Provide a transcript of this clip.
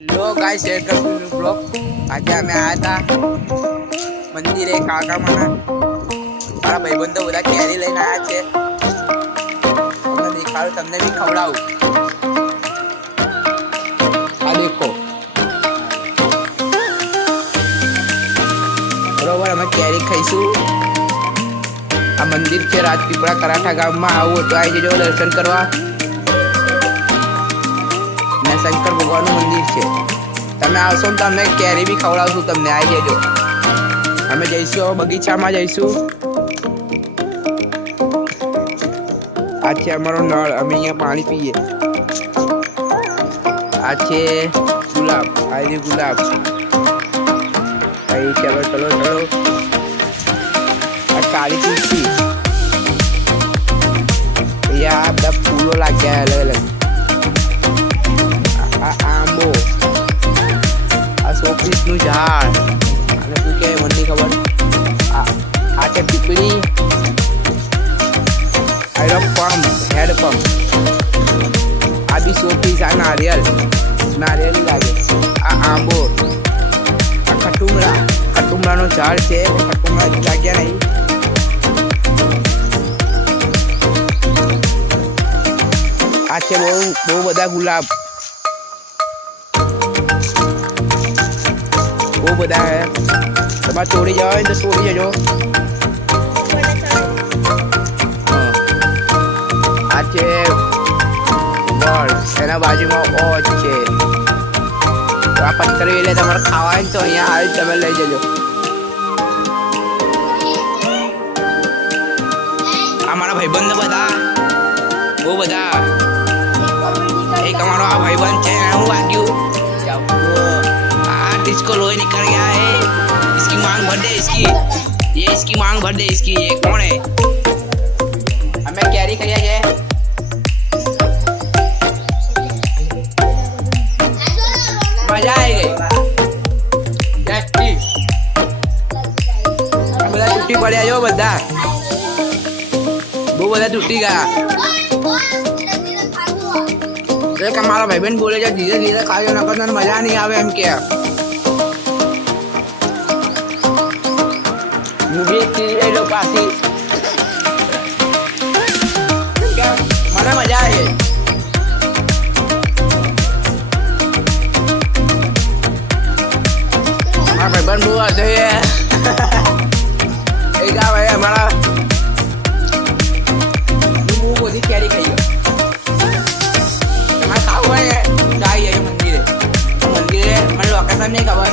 Low guys welcome to new blog. आज અમે આયા હતા મંદિરે કાકા માના મારા ભાઈબંધો બધા કેરી લઈને આયા છે। તમને દેખાડું, તમને બી ખવડાવું। આ દેખો બરોબર, અમે કેરી ખાઈશું। આ મંદિર છે રાજપીપળા કરાઠા ગામમાં। આવો તો આવી જજો દર્શન કરવા। શંકર ભગવાનનું મંદિર છે। તમે આવશો ને તમે કેરી બી ખવડાવશું તમને। આવી જજો। અમે જઈશું બગીચામાં જઈશું। આ છે અમારો નળ, અમે અહીંયા પાણી પીએ। આ છે ગુલાબ, આ છે ગુલાબ। અહીં ચલો ચલો ચલો। આ કાળી તુલસી, અહીંયા બધા ફૂલો લાગ્યા અલગ અલગ। आंबो, आ शोपीसનું ઝાડ, અને શું કે મને નહીં ખબર। આ છે પીપળી, આયરો પંપ, હેડ પંપ। આ બી શોપીસ। આ નારિયેળ લાગે। આ આંબો, આ ખટુમરાનું ઝાડ છે। ખટુમરા લાગ્યા નહીં। આ છે બહુ બધા ગુલાબ, બહુ બધા હે। તમારે તોડી જવા હોય તો તોડી જજો। આ છે વડ, એના બાજુમાં ઓજ છે। તો આ પથ્થર એટલે તમારે ખાવા હોય તો અહીંયા આવી તમે લઈ જજો। આ મારા ભાઈબંધ બધા બહુ બધા। એક અમારો આ ભાઈબંધ છે, હું વાગ્યું इसको लोही निकल गया है। इसकी मांग भर दे, इसकी मांग भर दे। इसकी ये कौन है? हमें कैरी करिया है। मजा आई गई। બધા તૂટી પડ્યા જો બધા, બહુ બધા તૂટી ગયા। એક અમારા ભાઈબંધ બોલે છે ધીરે ધીરે ખાજો, નકર તને મજા નહીં આવે એમ કે। એ લોકો પાછી મને મજા આવે। મારા ભાઈબંધ બહુ હશે એ જા ભાઈ અમારા બહુ બધી કેરી ખાઈ ગયો। તમારે ખાવું હોય ને જઈ જાય મંદિરે। મને લોકેશન નહીં ખબર,